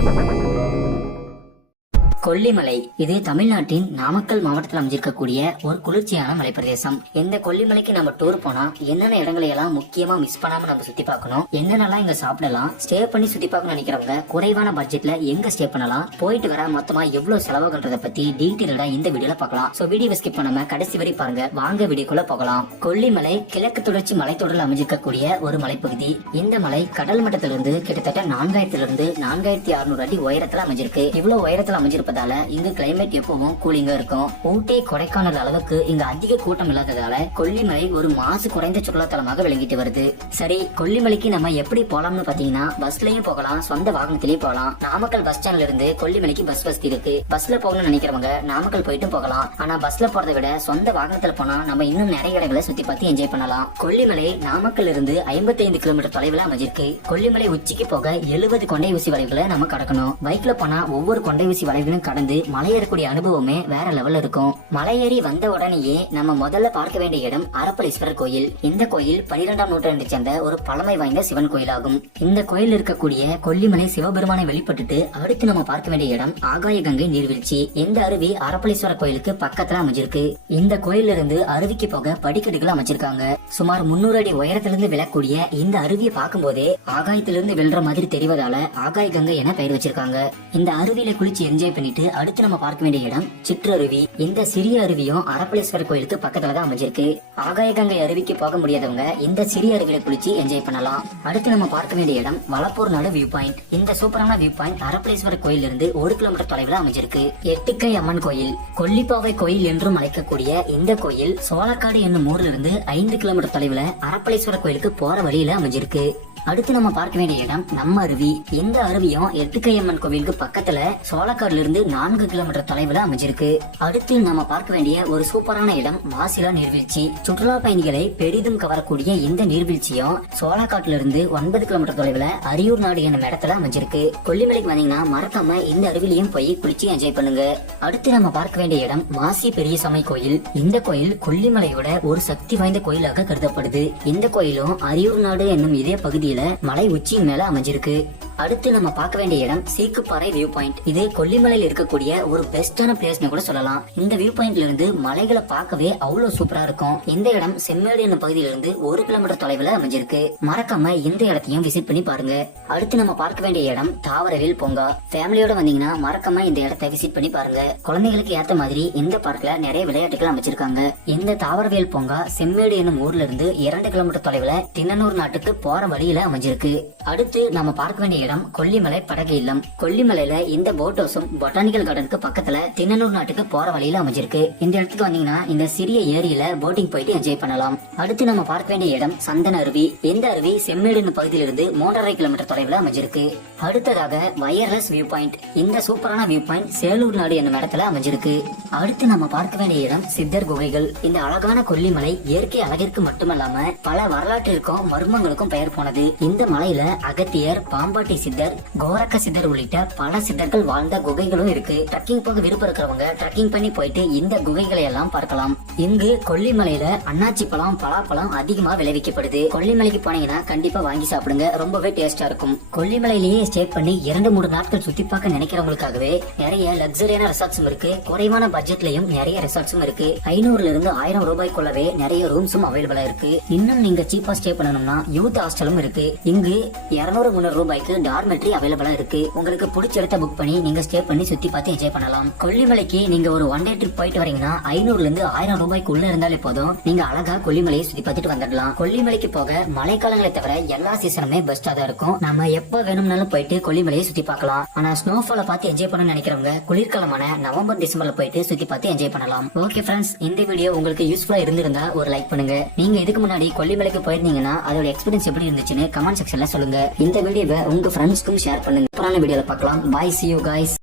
Thank you. Kollimalai. இது தமிழ்நாட்டின் நாமக்கல் மாவட்டத்தில் அமைஞ்சிருக்கக்கூடிய ஒரு குளிர்ச்சியான மலைப்பிரதேசம். இந்த கொல்லிமலைக்கு நம்ம டூர் போனா என்னென்ன இடங்களை எல்லாம் முக்கியமா மிஸ் பண்ணாம நம்ம சுத்தி பார்க்கணும்? என்னென்னலாம் இங்க சாப்பிடலாம்? ஸ்டே பண்ணி சுத்தி பார்க்கணும் நினைக்கிறவங்க குறைவான பட்ஜெட்ல எங்க ஸ்டே பண்ணலாம்? போயிட்டு வர மொத்தமா எவ்வளவு செலவுகள்ன்றத பத்தி டீட்டெயிலா இந்த வீடியோல பார்க்கலாம். சோ வீடியோ ஸ்கிப் பண்ணாம கடைசி வரை பாருங்க. வாங்க வீடியோக்குள்ள போகலாம். கொல்லிமலை கிழக்கு தொடர்ச்சி மலைத்தொடரில் அமைஞ்சிருக்கக்கூடிய ஒரு மலைப்பகுதி. இந்த மலை கடல் மட்டத்திலிருந்து கிட்டத்தட்ட நான்காயிரத்திலிருந்து நான்காயிரத்தி அறுநூறு அடி உயரத்துல அமைஞ்சிருக்கு. இவ்வளவு உயரத்துல இருக்கிறதால இங்க கிளைமேட் எப்பவும் கூலிங்கா இருக்கும். ஊட்டி கொடைக்கானல் அளவுக்கு இங்க அதிக கூட்டம் இல்லாததால கொல்லிமலை ஒரு மாசு குறைந்த சுற்றுலாத்தலமாக விளங்கிட்டு வருது. சரி கொல்லிமலைக்கு நம்ம எப்படி போலாம்னு பாத்தீங்கன்னா பஸ்லயும் போகலாம் சொந்த வாகனத்திலயும் போகலாம். நாமக்கல் பஸ் ஸ்டாண்ட்ல இருந்து கொல்லிமலைக்கு பஸ் வசதி இருக்கு. பஸ்ல போகணும்னு நினைக்கிறவங்க நாமக்கல் போயிட்டு போகலாம். ஆனா பஸ்ல போறதை விட சொந்த வாகனத்துல போனா நம்ம இன்னும் நிறைய இடங்களை சுத்தி பார்த்து என்ஜாய் பண்ணலாம். கொல்லிமலை நாமக்கல் இருந்து 55 கிலோமீட்டர் தொலைவில் அமைஞ்சிருக்கு. கொல்லிமலை உச்சிக்கு போக எழுபது கொண்டை ஊசி வளைவுகளை நம்ம கடக்கணும். பைக்ல போனா ஒவ்வொரு கொண்டை ஊசி வளைவுகளும் கடந்து மலையேறக்கூடிய அனுபவமே வேற லெவல்ல இருக்கும். மலையேறி வந்த உடனேயே நம்ம முதல்ல பார்க்க வேண்டிய இடம் அரப்பளீஸ்வரர் கோயில். இந்த கோயில் பனிரெண்டாம் நூற்றாண்டை சேர்ந்த ஒரு பழமை வாய்ந்த சிவன் கோயிலாகும். இந்த கோயில் இருக்கக்கூடிய கொல்லிமலை சிவபெருமானை வெளிப்பட்டுட்டு அடுத்து நம்ம பார்க்க வேண்டிய இடம் ஆகாய கங்கை நீர்வீழ்ச்சி. இந்த அருவி அரப்பளீஸ்வரர் கோயிலுக்கு பக்கத்துல அமைஞ்சிருக்கு. இந்த கோயில்ல இருந்து அருவிக்கு போக படிக்கட்டுகள் அமைச்சிருக்காங்க. சுமார் முன்னூறு அடி உயரத்திலிருந்து விழக்கூடிய இந்த அருவியை பார்க்கும்போதே ஆகாயத்திலிருந்து விழுற மாதிரி தெரிவதால ஆகாய கங்கை என பெயர் வச்சிருக்காங்க. இந்த அருவியில குளிச்சு என்ஜாய் பண்ணிட்டு அடுத்து நம்ம பார்க்க வேண்டிய இடம் சிற்றருவி. இந்த சிறிய அருவியும் அரப்பளேஸ்வரர் கோயிலுக்கு பக்கத்துல தான் அமைஞ்சிருக்கு. ஆகாய கங்கை அருவிக்கு போக முடியாதவங்க இந்த சிறிய அருவியில குளிச்சு என்ஜாய் பண்ணலாம். அடுத்து நம்ம பார்க்க வேண்டிய இடம் வளப்பூர் நாடு வியூ பாயிண்ட் இந்த சூப்பரான வியூ பாயிண்ட் அரப்பளேஸ்வரர் கோயில் இருந்து ஒரு கிலோமீட்டர் தொலைவில் அமைஞ்சிருக்கு. எட்டுக்கை அம்மன் கோயில். கொல்லிப்பாவை கோயில் என்றும் அழைக்கக்கூடிய இந்த கோயில் சோளக்காடு என்னும் ஊர்ல இருந்து ஐந்து கிலோமீட்டர் தொலைவில் அரப்பளேஸ்வரர் கோயிலுக்கு போற வழியில அமைஞ்சிருக்கு. அடுத்து நம்ம பார்க்க வேண்டிய இடம் நம்ம அருவி. இந்த அருவியும் எட்டுக்கையம்மன் கோவிலுக்கு பக்கத்துல சோளக்காடுல இருந்து நான்கு கிலோமீட்டர் தொலைவுல அமைஞ்சிருக்கு. அடுத்து நம்ம பார்க்க வேண்டிய ஒரு சூப்பரான இடம் மாசிலா நீர்வீழ்ச்சி. சுற்றுலா பயணிகளை பெரிதும் கவரக்கூடிய இந்த நீர்வீழ்ச்சியும் சோளக்காட்டுல இருந்து ஒன்பது கிலோமீட்டர் தொலைவுல அரியூர் நாடு என்னும் இடத்துல அமைஞ்சிருக்கு. கொல்லிமலைக்கு வந்தீங்கன்னா மறக்காம இந்த அருவிலையும் போய் குளிச்சு என்ஜாய் பண்ணுங்க. அடுத்து நம்ம பார்க்க வேண்டிய இடம் மாசி பெரியசாமி கோயில். இந்த கோயில் கொல்லிமலையோட ஒரு சக்தி வாய்ந்த கோயிலாக கருதப்படுது. இந்த கோயிலும் அரியூர் நாடு என்னும் இதே பகுதியில் மலை உச்சியின் மேல அமைஞ்சிருக்கு. அடுத்து நம்ம பார்க்க வேண்டிய இடம் சீக்குப்பாறை வியூ பாயிண்ட் இது கொல்லிமலையில் இருக்கக்கூடிய ஒரு பெஸ்டான பிளேஸ்னு கூட சொல்லலாம். இந்த வியூ பாயிண்ட்ல இருந்து மலைகளை பார்க்கவே அவ்வளவு சூப்பரா இருக்கும். இந்த இடம் செம்மேடு என்ன பகுதியில இருந்து ஒரு கிலோமீட்டர் தொலைவில் அமைஞ்சிருக்கு. மறக்காம இந்த இடத்தையும் விசிட் பண்ணி பாருங்க. அடுத்து நம்ம பார்க்க வேண்டிய இடம் தாவரவேல் பூங்கா. ஃபேமிலியோட வந்தீங்கன்னா மறக்காம இந்த இடத்தை விசிட் பண்ணி பாருங்க. குழந்தைகளுக்கு ஏத்த மாதிரி இந்த பார்க்ல நிறைய விளையாட்டுகள் அமைச்சிருக்காங்க. இந்த தாவரவியல் பூங்கா செம்மேடு என்னும் ஊர்ல இருந்து இரண்டு கிலோமீட்டர் தொலைவில் தினனூர் நாட்டுக்கு போற வழியில அமைஞ்சிருக்கு. அடுத்து நம்ம பார்க்க வேண்டிய இடம் கொல்லிமலை படகு இல்லம். கொல்லிமலையில இந்த போட் ஹவுஸும் பொட்டானிக்கல் கார்டனுக்கு பக்கத்துல தின்னனூர் நாட்டுக்கு போற வழியில அமைஞ்சிருக்கு. இந்த இடத்துக்கு வந்தீங்கன்னா இந்த சிறிய ஏரியில போட்டிங் போயிட்டு என்ஜாய் பண்ணலாம். அடுத்து நம்ம பார்க்க வேண்டிய இடம் சந்தன அருவி. இந்த அருவி? செம்மேடு பகுதியிலிருந்து மூன்றரை கிலோமீட்டர் தொலைவில் அமைஞ்சிருக்கு. அடுத்ததாக வயர்லெஸ் வியூ பாயிண்ட் இந்த சூப்பரான வியூ பாயிண்ட் சேலூர் நாடு என்னும் இடத்துல அமைஞ்சிருக்கு. அடுத்து நம்ம பார்க்க வேண்டிய இடம் சித்தர் குகைகள். இந்த அழகான கொல்லிமலை இயற்கை அழகிற்கு மட்டுமல்லாம பல வரலாற்றிற்கும் மர்மங்களுக்கும் பெயர் போனது. இந்த மலையில அகத்தியர் பாம்பாட்டி சித்தர் கோரக்க சித்தர் உள்ளிட்ட பல சித்தர்கள் வாழ்ந்த குகைகளும் இருக்கு. ட்ரக்கிங் போக விருப்பம் இருக்கிறவங்க ட்ரக்கிங் பண்ணி போயிட்டு இந்த குகைகளை எல்லாம் பார்க்கலாம். இங்கு கொல்லிமலையில அண்ணாச்சி பழம் பலாப்பழம் அதிகமா விளைவிக்கப்படுது. கொல்லிமலைக்கு போனீங்கன்னா கண்டிப்பா வாங்கி சாப்பிடுங்க. ரொம்பவே டேஸ்டா இருக்கும். கொல்லிமலையிலேயே ஸ்டே பண்ணி இரண்டு மூணு நாட்கள் சுத்தி பார்க்க நினைக்கிறவங்களுக்காகவே நிறைய லக்ஸரியான ரிசார்ட்ஸும் இருக்கு. குறைவான பட்ஜெட்லயும் நிறைய ரிசார்ட்ஸும் இருக்கு. ஐநூறுல இருந்து ஆயிரம் ரூபாய்க்குள்ளவே நிறைய ரூம்ஸும் அவைலபிளா இருக்கு. இன்னும் நீங்க சீப்பா ஸ்டே பண்ணணும்னா யூத் ஹாஸ்டலும் இருக்கு. இங்கு இருநூறு முந்நூறு ரூபாய்க்கு டார்மெட்ரி அவைலபிளா இருக்கு. உங்களுக்கு பிடிச்ச இடத்த புக் பண்ணி நீங்க ஸ்டே பண்ணி சுத்தி பார்த்து என்ஜாய் பண்ணலாம். கொல்லிமலைக்கு நீங்க ஒரு ஒன் டே ட்ரிப் போயிட்டு வரீங்கன்னா ஐநூறுல இருந்து ஆயிரம் ரூபாய்க்கு உள்ள இருந்தாலே போதும். நீங்க அழகா கொல்லிமலையை சுத்தி பார்த்துட்டு வந்துடலாம். கொல்லிமலைக்கு போக மழைக்காலங்களை தவிர எல்லா சீசனுமே பெஸ்டா தான் இருக்கும். நம்ம எப்ப வேணும்னாலும் போயிட்டு கொல்லிமலையை சுத்தி பார்க்கலாம். ஆனா ஸ்னோஃபால பார்த்து என்ஜாய் பண்ண நினைக்கிறவங்க குளிர்காலமான நவம்பர் டிசம்பர்ல போயிட்டு சுத்தி பார்த்து என்ஜாய் பண்ணலாம். ஓகே ஃப்ரெண்ட்ஸ் இந்த வீடியோ உங்களுக்கு யூஸ்ஃபுல்லா இருந்திருந்தா ஒரு லைக் பண்ணுங்க. நீங்க இதுக்கு முன்னாடி கொல்லிமலைக்கு போயிருந்தீங்கன்னா அதோட எக்ஸ்பீரியன்ஸ் எப்படி இருந்துச்சுன்னு கமெண்ட் செக்ஷன்ல சொல்லுங்க. இந்த வீடியோவை உங்க ஃப்ரெண்ட்ஸ்க்கும் ஷேர் பண்ணுங்க. அப்புறம் வீடியோவில் பார்க்கலாம். பாய் சி யூ காய்ஸ்